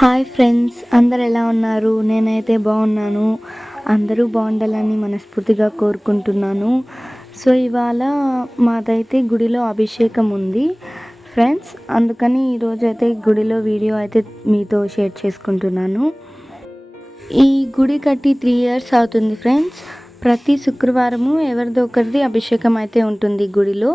Hi friends అందరు ఎలా ఉన్నారు? నేనైతే బాగున్నాను. అందరూ బాగుండాలని మనస్ఫూర్తిగా కోరుకుంటున్నాను. సో ఇవాళ మాదైతే గుడిలో అభిషేకం ఉంది. ఫ్రెండ్స్ అందుకని ఈరోజు అయితే గుడిలో వీడియో అయితే మీతో షేర్ చేసుకుంటున్నాను. ఈ గుడి కట్టి త్రీ ఇయర్స్ అవుతుంది ఫ్రెండ్స్. ప్రతి శుక్రవారము ఎవరిదో ఒకరిది అభిషేకం అయితే ఉంటుంది గుడిలో.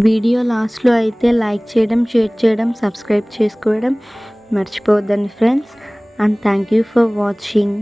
వీడియో లాస్ట్లో అయితే లైక్ చేయడం షేర్ చేయడం సబ్స్క్రైబ్ చేసుకోవడం మర్చిపోవద్దండి friends. And thank you for watching.